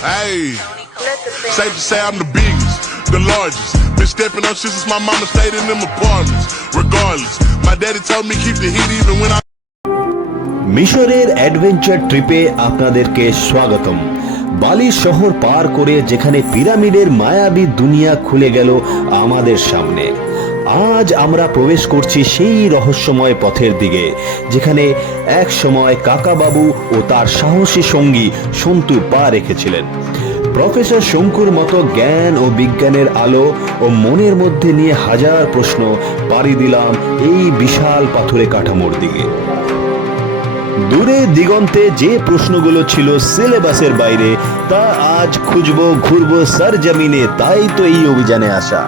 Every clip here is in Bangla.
Hey, safe to say I'm the biggest, the largest. Been stepping up shit since my mama stayed in them apartments. Regardless, my daddy told me keep the heat even when I মিশরের অ্যাডভেঞ্চার ট্রিপে আপনাদেরকে স্বাগতম। বালি শহর পার করে যেখানে পিরামিডের মায়াবী দুনিয়া খুলে গেল আমাদের সামনে। আজ আমরা প্রবেশ করছি সেই রহস্যময় পথের দিকে যেখানে এক সময় কাকাবাবু ও তার সাহসী সঙ্গী সন্তু পা রেখেছিলেন। প্রফেসর শঙ্কুর মতো জ্ঞান ও বিজ্ঞানের আলো ও মনের মধ্যে নিয়ে হাজার প্রশ্ন পাড়ি দিলাম এই বিশাল পাথুরে কাঠামোর দিকে। দূরে দিগন্তে যে প্রশ্নগুলো ছিল সিলেবাসের বাইরে, তা আজ খুঁজবো ঘুরবো সরজমিনে, তাই তো এই অভিযানে আসা।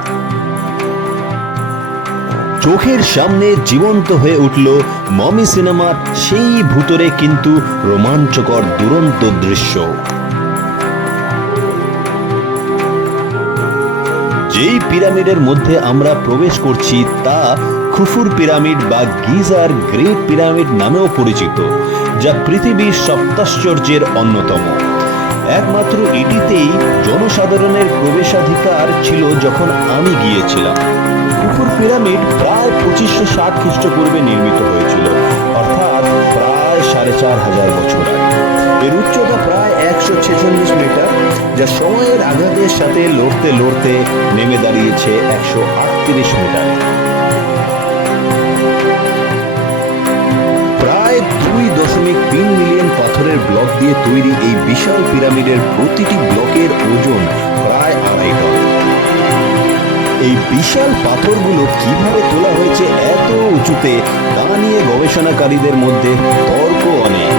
চোখের সামনে জীবন্ত হয়ে উঠল মমি সিনেমার সেই ভুতুরে কিন্তু রোমাঞ্চকর দুরন্ত দৃশ্য। যেই পিরামিডের মধ্যে আমরা প্রবেশ করছি তা খুফুর পিরামিড বা গিজার গ্রেট পিরামিড নামেও পরিচিত, যা পৃথিবীর সপ্তাশ্চর্যের অন্যতম। একমাত্র এটিতেই জনসাধারণের প্রবেশাধিকার ছিল যখন আমি গিয়েছিলাম। খুফুর পিরামিড প্রায় 2560 খ্রিস্টপূর্বে নির্মিত হয়েছিল, অর্থাৎ প্রায় 4500 বছর আগে। এর উচ্চতা প্রায় 146 মিটার, যা সময়ের আঘাতের সাথে লড়তে লড়তে নেমে দাঁড়িয়েছে 138 মিটার। প্রায় 2.3 মিলিয়ন পাথরের ব্লক দিয়ে তৈরি এই বিশাল পিরামিডের প্রতিটি ব্লকের ওজন প্রায় 2.5 টন। এই বিশাল পাথরগুলো কিভাবে তোলা হয়েছে এত উঁচুতে, তা নিয়ে গবেষণাকারীদের মধ্যে তর্ক অনেক।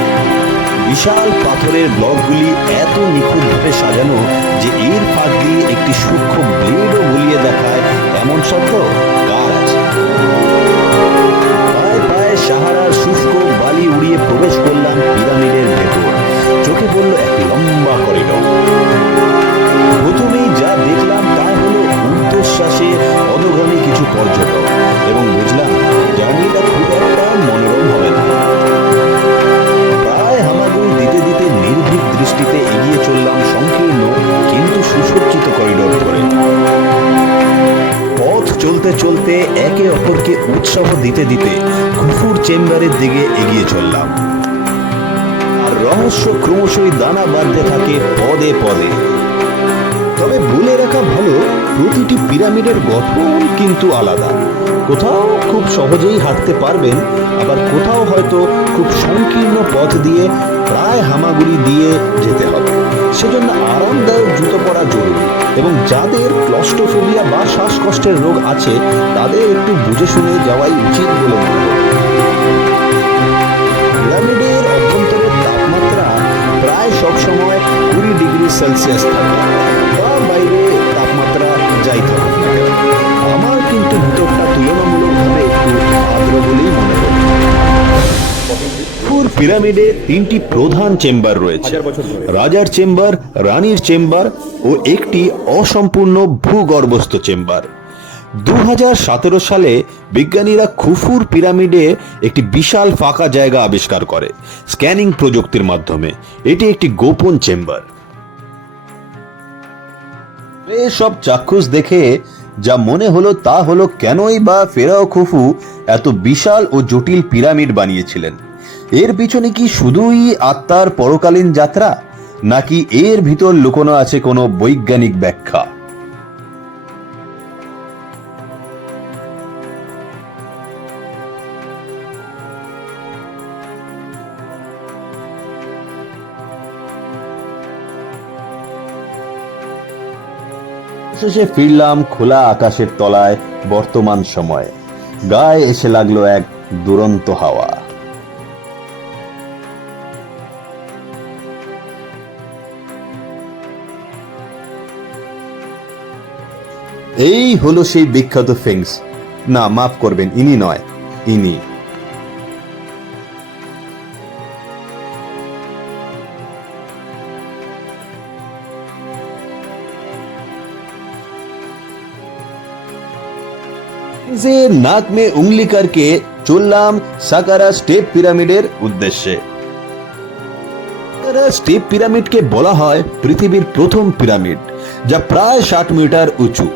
বিশাল পাথরের ব্লকগুলি এত নিখুঁতভাবে সাজানো যে এর ফাঁক দিয়ে একটি সূক্ষ্ম ব্লেডও গলিয়ে দেখায়, এমন শব্দ কার আছে? পায়ে পায়ে সাহারার শুষ্ক বালি উড়িয়ে প্রবেশ করলাম পিরামিডের ভেতর। চোখে পড়ল এক লম্বা করিডর। প্রথমেই যা দেখলাম তা হলো ঊর্ধ্বশ্বাসে অধোগামী কিছু পর্যটক, এবং বুঝলাম জার্নিটা খুব একটা মনোরম হবে না। প্রায় হামাগুড়ি দিতে দিতে নির্ভীক দৃষ্টিতে এগিয়ে চললাম সংকীর্ণ কিন্তু সুসজ্জিত করিডোর ধরে। পথ চলতে চলতে একে অপরকে উৎসাহ দিতে দিতে খুফুর চেম্বারের দিকে এগিয়ে চললাম। আর রহস্য ক্রমশই দানা বাঁধতে থাকে পদে পদে। তবে বলে রাখা ভালো, প্রতিটি পিরামিডের গঠন কিন্তু আলাদা। কোথাও খুব সহজেই হাঁটতে পারবেন, আবার কোথাও হয়তো খুব সংকীর্ণ পথ দিয়ে প্রায় হামাগুড়ি দিয়ে যেতে হবে। সেজন্য আরামদায়ক জুতো পরা জরুরি, এবং যাদের ক্লস্ট্রোফোবিয়া বা শ্বাসকষ্টের রোগ আছে তাদের একটু বুঝে শুনে যাওয়াই উচিত বলে মনে হয়। পিরামিডের অভ্যন্তরের তাপমাত্রা প্রায় সবসময় 20 ডিগ্রি সেলসিয়াস থাকে, বা বাইরে তাপমাত্রা যাই থাকুক না কেন। আমার কিন্তু ভিতরটা তুলনামূলকভাবে একটু আর্দ্র বলেই মনে হয়। খুফুর পিরামিডে 3টি প্রধান চেম্বার রয়েছে: রাজার চেম্বার, রানীর চেম্বার ও একটি অসম্পূর্ণ ভূগর্ভস্থ চেম্বার। 2017 সালে বিজ্ঞানীরা খুফুর পিরামিডে একটি বিশাল ফাঁকা জায়গা আবিষ্কার করে স্ক্যানিং প্রযুক্তির মাধ্যমে। এটি একটি গোপন চেম্বার। এসব চাক্ষুষ দেখে যা মনে হলো তা হলো, কেনই বা ফেরাও খুফু এত বিশাল ও জটিল পিরামিড বানিয়েছিলেন? এর পিছনে কি শুধুই আত্মার পরকালীন যাত্রা, নাকি এর ভিতর লুকোনো আছে কোনো বৈজ্ঞানিক ব্যাখ্যা? শেষে ফিরলাম খোলা আকাশের তলায় বর্তমান সময়ে। গায়ে এসে লাগলো এক দুরন্ত হাওয়া। এই হলো সেই বিখ্যাত ফিংস, না মাফ করবেন, ইনি নয়, ইনি। নাক মে উंगली करके চললাম সাকারা স্টেপ পিরামিডের উদ্দেশ্যে। স্টেপ পিরামিডকে বলা হয় পৃথিবীর প্রথম পিরামিড, যা প্রায় 60 মিটার উঁচু।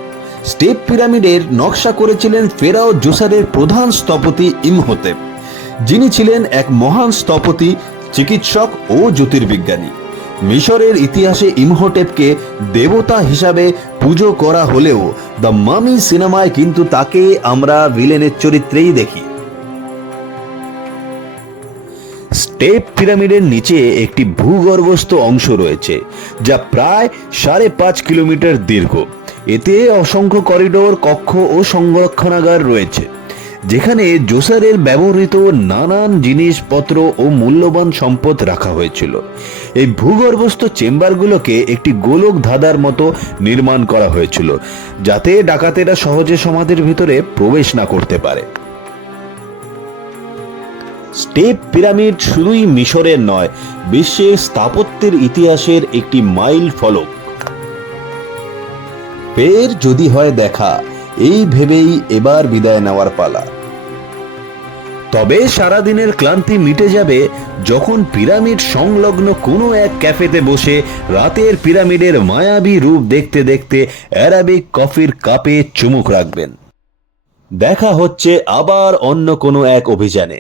স্টেপ পিরামিডের নকশা করেছিলেন ফেরাও জোসারের প্রধান স্থপতি ইমহোতেপ, যিনি ছিলেন এক মহান স্থপতি, চিকিৎসক ও জ্যোতির্বিজ্ঞানী। মিশরের ইতিহাসে ইমহোটেপকে দেবতা হিসাবে পুজো করা হলেও দ্য মামি সিনেমায় কিন্তু তাকে আমরা ভিলেনের চরিত্রেই দেখি। স্টেপ পিরামিডের নিচে একটি ভূগর্ভস্থ অংশ রয়েছে, যা প্রায় 5.5 কিলোমিটার দীর্ঘ। এতে অসংখ্য করিডোর, কক্ষ ও সংরক্ষণাগার রয়েছে, যেখানে জোসারের ব্যবহৃত নানান জিনিসপত্র ও মূল্যবান সম্পদ রাখা হয়েছিল। এই ভূগর্ভস্থ চেম্বারগুলোকে একটি গোলক ধাঁধার মতো নির্মাণ করা হয়েছিল, যাতে ডাকাতেরা সহজে সমাধির ভিতরে প্রবেশ না করতে পারে। স্টেপ পিরামিড শুধুই মিশরের নয়, বিশ্বে স্থাপত্যের ইতিহাসের একটি মাইল ফলক। ফের যদি হয় দেখা, এই ভেবেই এবার বিদায় নেওয়ার পালা। তবে সারাদিনের ক্লান্তি মিটে যাবে যখন পিরামিড সংলগ্ন কোনো এক ক্যাফেতে বসে রাতের পিরামিডের মায়াবী রূপ দেখতে দেখতে অ্যারাবিক কফির কাপে চুমুক রাখবেন। দেখা হচ্ছে আবার অন্য কোনো এক অভিযানে।